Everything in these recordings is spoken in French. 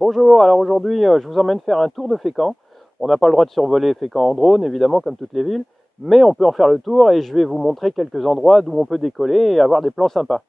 Bonjour, alors aujourd'hui je vous emmène faire un tour de Fécamp. On n'a pas le droit de survoler Fécamp en drone évidemment comme toutes les villes, mais on peut en faire le tour et je vais vous montrer quelques endroits d'où on peut décoller et avoir des plans sympas.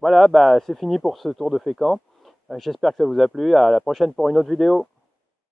Voilà, c'est fini pour ce tour de Fécamp. J'espère que ça vous a plu. À la prochaine pour une autre vidéo.